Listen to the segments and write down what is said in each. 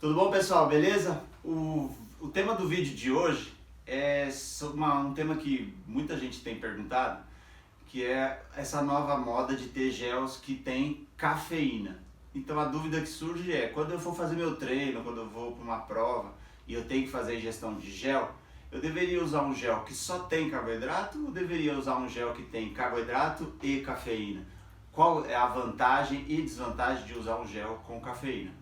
Tudo bom, pessoal? Beleza? O tema do vídeo de hoje é sobre um tema que muita gente tem perguntado, que é essa nova moda de ter gels que tem cafeína. Então a dúvida que surge é, quando eu for fazer meu treino, quando eu vou para uma prova e eu tenho que fazer ingestão de gel, eu deveria usar um gel que só tem carboidrato ou deveria usar um gel que tem carboidrato e cafeína? Qual é a vantagem e desvantagem de usar um gel com cafeína?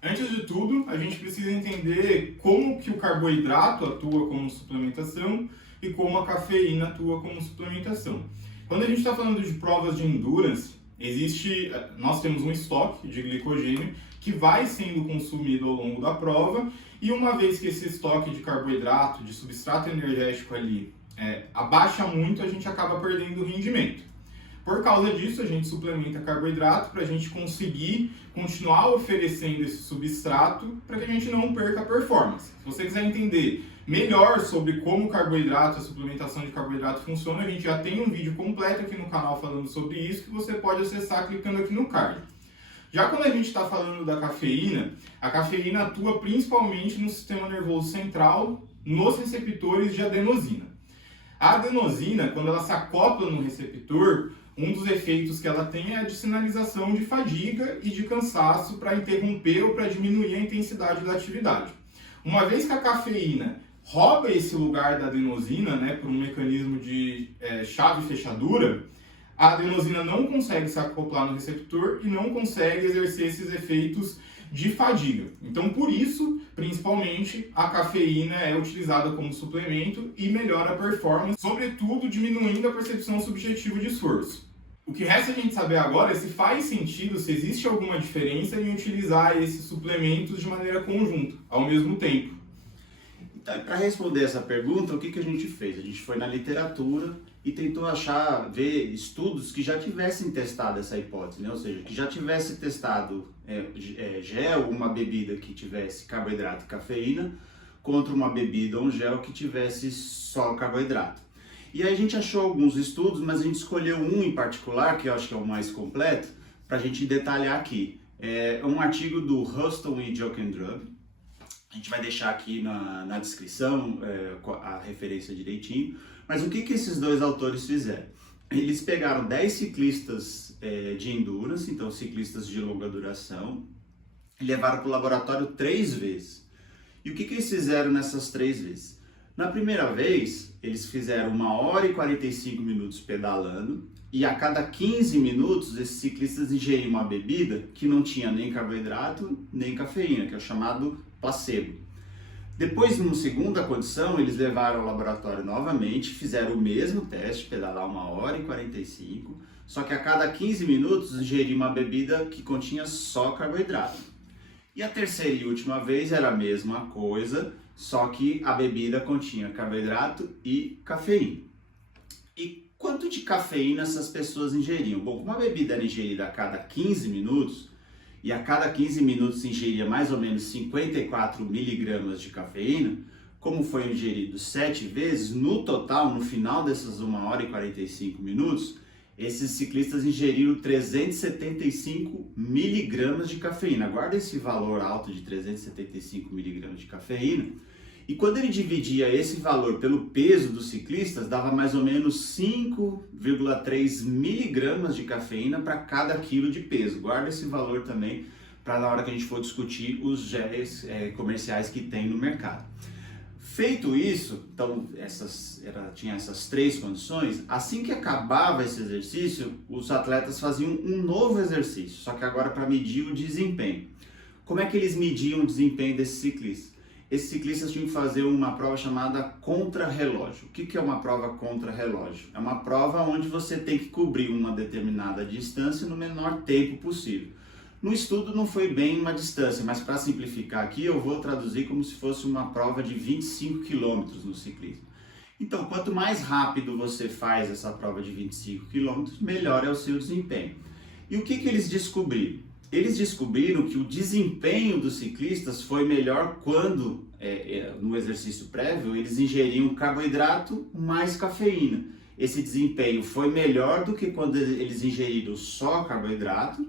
Antes de tudo, a gente precisa entender como que o carboidrato atua como suplementação e como a cafeína atua como suplementação. Quando a gente está falando de provas de endurance, nós temos um estoque de glicogênio que vai sendo consumido ao longo da prova e uma vez que esse estoque de carboidrato, de substrato energético ali abaixa muito, a gente acaba perdendo rendimento. Por causa disso, a gente suplementa carboidrato para a gente conseguir continuar oferecendo esse substrato para que a gente não perca a performance. Se você quiser entender melhor sobre como o carboidrato, a suplementação de carboidrato funciona, a gente já tem um vídeo completo aqui no canal falando sobre isso que você pode acessar clicando aqui no card. Já quando a gente está falando da cafeína, a cafeína atua principalmente no sistema nervoso central, nos receptores de adenosina. A adenosina, quando ela se acopla no receptor, um dos efeitos que ela tem é a de sinalização de fadiga e de cansaço para interromper ou para diminuir a intensidade da atividade. Uma vez que a cafeína rouba esse lugar da adenosina, por um mecanismo de chave e fechadura, a adenosina não consegue se acoplar no receptor e não consegue exercer esses efeitos de fadiga. Então, por isso, principalmente, a cafeína é utilizada como suplemento e melhora a performance, sobretudo diminuindo a percepção subjetiva de esforço. O que resta a gente saber agora é se faz sentido, se existe alguma diferença em utilizar esses suplementos de maneira conjunta, ao mesmo tempo. Então, para responder essa pergunta, o que a gente fez? A gente foi na literatura e tentou ver estudos que já tivessem testado essa hipótese, ou seja, que já tivesse testado gel, uma bebida que tivesse carboidrato e cafeína, contra uma bebida ou um gel que tivesse só carboidrato. E aí a gente achou alguns estudos, mas a gente escolheu um em particular, que eu acho que é o mais completo, para a gente detalhar aqui. É um artigo do Huston e Jokendrug. A gente vai deixar aqui na descrição a referência direitinho. Mas o que esses dois autores fizeram? Eles pegaram 10 ciclistas de endurance, então ciclistas de longa duração, e levaram para o laboratório 3 vezes. E o que eles fizeram nessas 3 vezes? Na primeira vez, eles fizeram 1h e 45 minutos pedalando, e a cada 15 minutos esses ciclistas ingeriam uma bebida que não tinha nem carboidrato nem cafeína, que é o chamado placebo. Depois, numa segunda condição, eles levaram ao laboratório novamente, fizeram o mesmo teste, pedalar 1h e 45, só que a cada 15 minutos ingeriam uma bebida que continha só carboidrato. E a terceira e última vez era a mesma coisa, só que a bebida continha carboidrato e cafeína. E quanto de cafeína essas pessoas ingeriam? Bom, como a bebida era ingerida a cada 15 minutos, e a cada 15 minutos ingeria mais ou menos 54 miligramas de cafeína, como foi ingerido 7 vezes, no total, no final dessas 1h e 45 minutos, esses ciclistas ingeriram 375 miligramas de cafeína. Guarda esse valor alto de 375 miligramas de cafeína. E quando ele dividia esse valor pelo peso dos ciclistas, dava mais ou menos 5,3 miligramas de cafeína para cada quilo de peso. Guarda esse valor também para na hora que a gente for discutir os géis comerciais que tem no mercado. Feito isso, então tinha essas 3 condições, assim que acabava esse exercício, os atletas faziam um novo exercício, só que agora para medir o desempenho. Como é que eles mediam o desempenho desses ciclistas? Esses ciclistas tinham que fazer uma prova chamada contra-relógio. O que é uma prova contra-relógio? É uma prova onde você tem que cobrir uma determinada distância no menor tempo possível. No estudo não foi bem uma distância, mas para simplificar aqui eu vou traduzir como se fosse uma prova de 25 quilômetros no ciclismo. Então, quanto mais rápido você faz essa prova de 25 quilômetros, melhor é o seu desempenho. E o que eles descobriram? Eles descobriram que o desempenho dos ciclistas foi melhor quando, no exercício prévio, eles ingeriam carboidrato mais cafeína. Esse desempenho foi melhor do que quando eles ingeriram só carboidrato,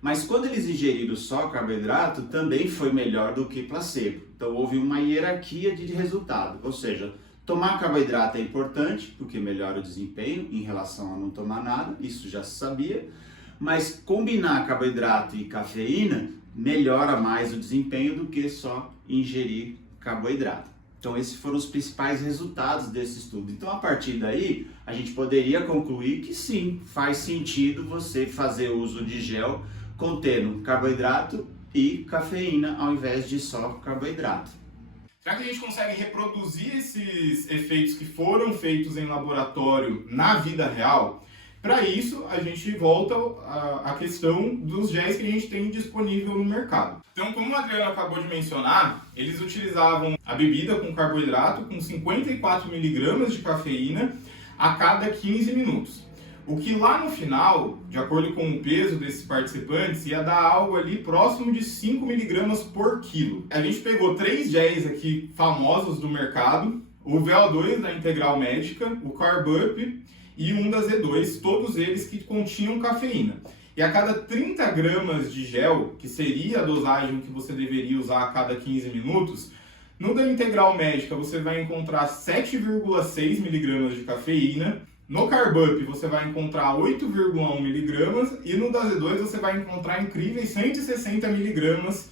Mas quando eles ingeriram só carboidrato, também foi melhor do que placebo. Então houve uma hierarquia de resultado, ou seja, tomar carboidrato é importante, porque melhora o desempenho em relação a não tomar nada, isso já se sabia, mas combinar carboidrato e cafeína melhora mais o desempenho do que só ingerir carboidrato. Então esses foram os principais resultados desse estudo. Então a partir daí, a gente poderia concluir que sim, faz sentido você fazer uso de gel contendo carboidrato e cafeína ao invés de só carboidrato. Será que a gente consegue reproduzir esses efeitos que foram feitos em laboratório na vida real? Para isso, a gente volta à questão dos géis que a gente tem disponível no mercado. Então, como o Adriano acabou de mencionar, eles utilizavam a bebida com carboidrato com 54 mg de cafeína a cada 15 minutos. O que lá no final, de acordo com o peso desses participantes, ia dar algo ali próximo de 5 mg por quilo. A gente pegou 3 géis aqui famosos do mercado, o VO2 da Integral Médica, o Carb Up e um da Z2, todos eles que continham cafeína. E a cada 30 gramas de gel, que seria a dosagem que você deveria usar a cada 15 minutos, no da Integral Médica você vai encontrar 7,6 mg de cafeína, no Carb Up você vai encontrar 8,1 mg e no da Z2 você vai encontrar incríveis 160 mg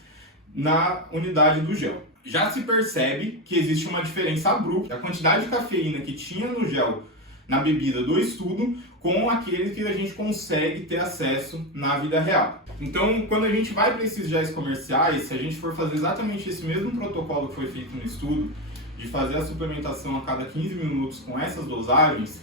na unidade do gel. Já se percebe que existe uma diferença abrupta da quantidade de cafeína que tinha no gel na bebida do estudo com aquele que a gente consegue ter acesso na vida real. Então, quando a gente vai para esses géis comerciais, se a gente for fazer exatamente esse mesmo protocolo que foi feito no estudo, de fazer a suplementação a cada 15 minutos com essas dosagens,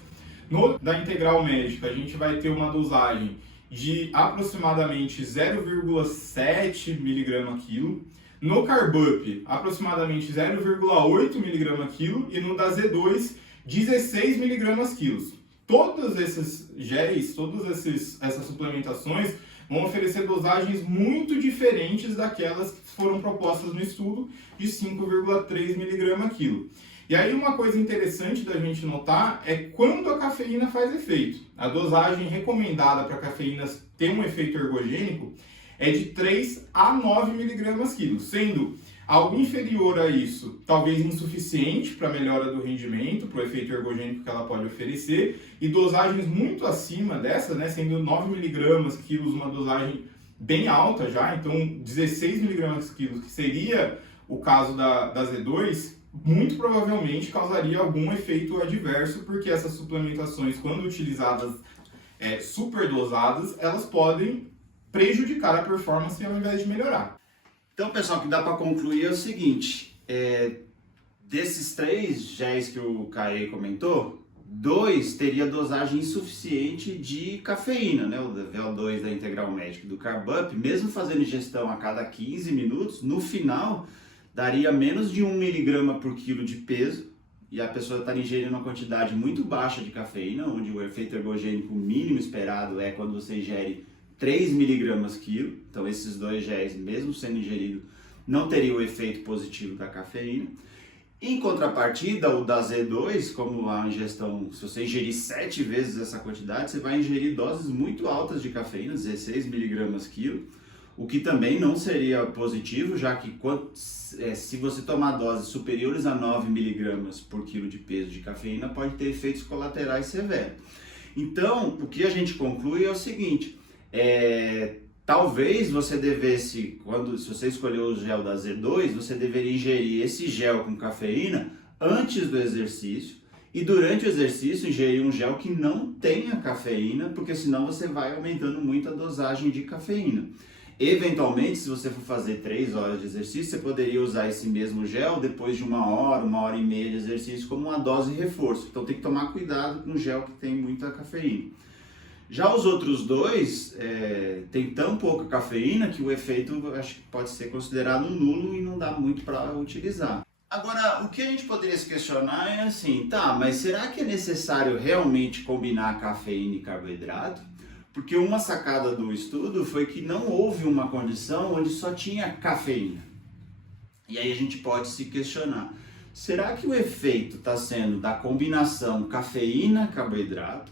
no da Integral Médica a gente vai ter uma dosagem de aproximadamente 0,7 mg a quilo, no Carb Up aproximadamente 0,8 mg a quilo e no da Z2 16 mg a quilos. Todos esses géis, essas suplementações vão oferecer dosagens muito diferentes daquelas que foram propostas no estudo de 5,3 mg a quilo. E aí uma coisa interessante da gente notar é quando a cafeína faz efeito. A dosagem recomendada para a cafeína ter um efeito ergogênico é de 3 a 9 mg a quilo, sendo algo inferior a isso, talvez insuficiente para a melhora do rendimento, para o efeito ergogênico que ela pode oferecer, e dosagens muito acima dessa, né, sendo 9 mg quilos uma dosagem bem alta já, então 16 mg quilos, que seria o caso da Z2, muito provavelmente causaria algum efeito adverso, porque essas suplementações, quando utilizadas superdosadas, elas podem prejudicar a performance ao invés de melhorar. Então, pessoal, o que dá para concluir é o seguinte, desses 3 géis que o Caê comentou, 2 teria dosagem insuficiente de cafeína, né? O VO2 da Integral Médica e do Carb Up, mesmo fazendo ingestão a cada 15 minutos, no final daria menos de 1 mg por quilo de peso, e a pessoa está ingerindo uma quantidade muito baixa de cafeína, onde o efeito ergogênico mínimo esperado é quando você ingere 3 mg quilo. Então esses 2 géis, mesmo sendo ingerido, não teria o efeito positivo da cafeína. Em contrapartida, o da Z2, como a ingestão, se você ingerir 7 vezes essa quantidade, você vai ingerir doses muito altas de cafeína, 16 mg quilo, o que também não seria positivo, já que se você tomar doses superiores a 9 mg por quilo de peso de cafeína, pode ter efeitos colaterais severos. Então, o que a gente conclui é o seguinte, talvez você devesse, se você escolheu o gel da Z2, você deveria ingerir esse gel com cafeína antes do exercício e durante o exercício ingerir um gel que não tenha cafeína, porque senão você vai aumentando muito a dosagem de cafeína. Eventualmente, se você for fazer 3 horas de exercício, você poderia usar esse mesmo gel depois de 1 hora e meia de exercício como uma dose de reforço. Então tem que tomar cuidado com o gel que tem muita cafeína. Já os outros 2 tem tão pouca cafeína que o efeito acho que pode ser considerado nulo e não dá muito para utilizar. Agora, o que a gente poderia se questionar é assim, mas será que é necessário realmente combinar cafeína e carboidrato? Porque uma sacada do estudo foi que não houve uma condição onde só tinha cafeína. E aí a gente pode se questionar, será que o efeito está sendo da combinação cafeína-carboidrato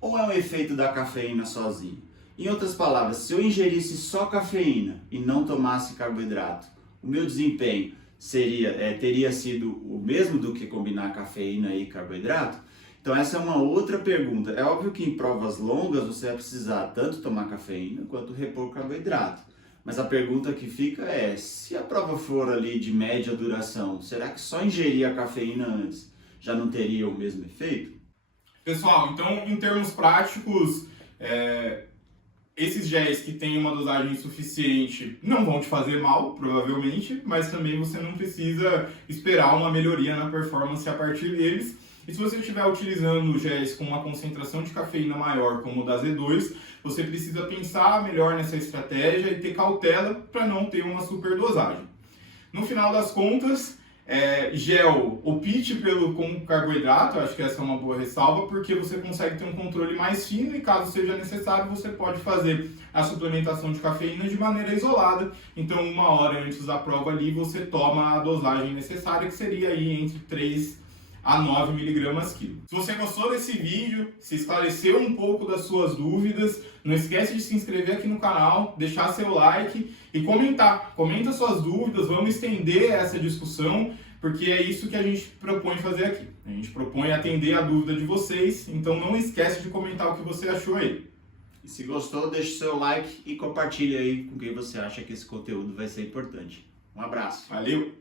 ou é um efeito da cafeína sozinha? Em outras palavras, se eu ingerisse só cafeína e não tomasse carboidrato, o meu desempenho teria sido o mesmo do que combinar cafeína e carboidrato? Então essa é uma outra pergunta. É óbvio que em provas longas você vai precisar tanto tomar cafeína quanto repor carboidrato. Mas a pergunta que fica é, se a prova for ali de média duração, será que só ingerir a cafeína antes já não teria o mesmo efeito? Pessoal, então em termos práticos, esses géis que têm uma dosagem suficiente não vão te fazer mal, provavelmente, mas também você não precisa esperar uma melhoria na performance a partir deles. E se você estiver utilizando géis com uma concentração de cafeína maior, como o da Z2, você precisa pensar melhor nessa estratégia e ter cautela para não ter uma superdosagem. No final das contas, gel opte com carboidrato, acho que essa é uma boa ressalva, porque você consegue ter um controle mais fino e caso seja necessário você pode fazer a suplementação de cafeína de maneira isolada. Então 1 hora antes da prova ali você toma a dosagem necessária, que seria aí entre 3 a 9 miligramas quilo. Se você gostou desse vídeo, se esclareceu um pouco das suas dúvidas, não esquece de se inscrever aqui no canal, deixar seu like e comentar. Comenta suas dúvidas, vamos estender essa discussão, porque é isso que a gente propõe fazer aqui. A gente propõe atender a dúvida de vocês, então não esquece de comentar o que você achou aí. E se gostou, deixe seu like e compartilhe aí com quem você acha que esse conteúdo vai ser importante. Um abraço. Valeu!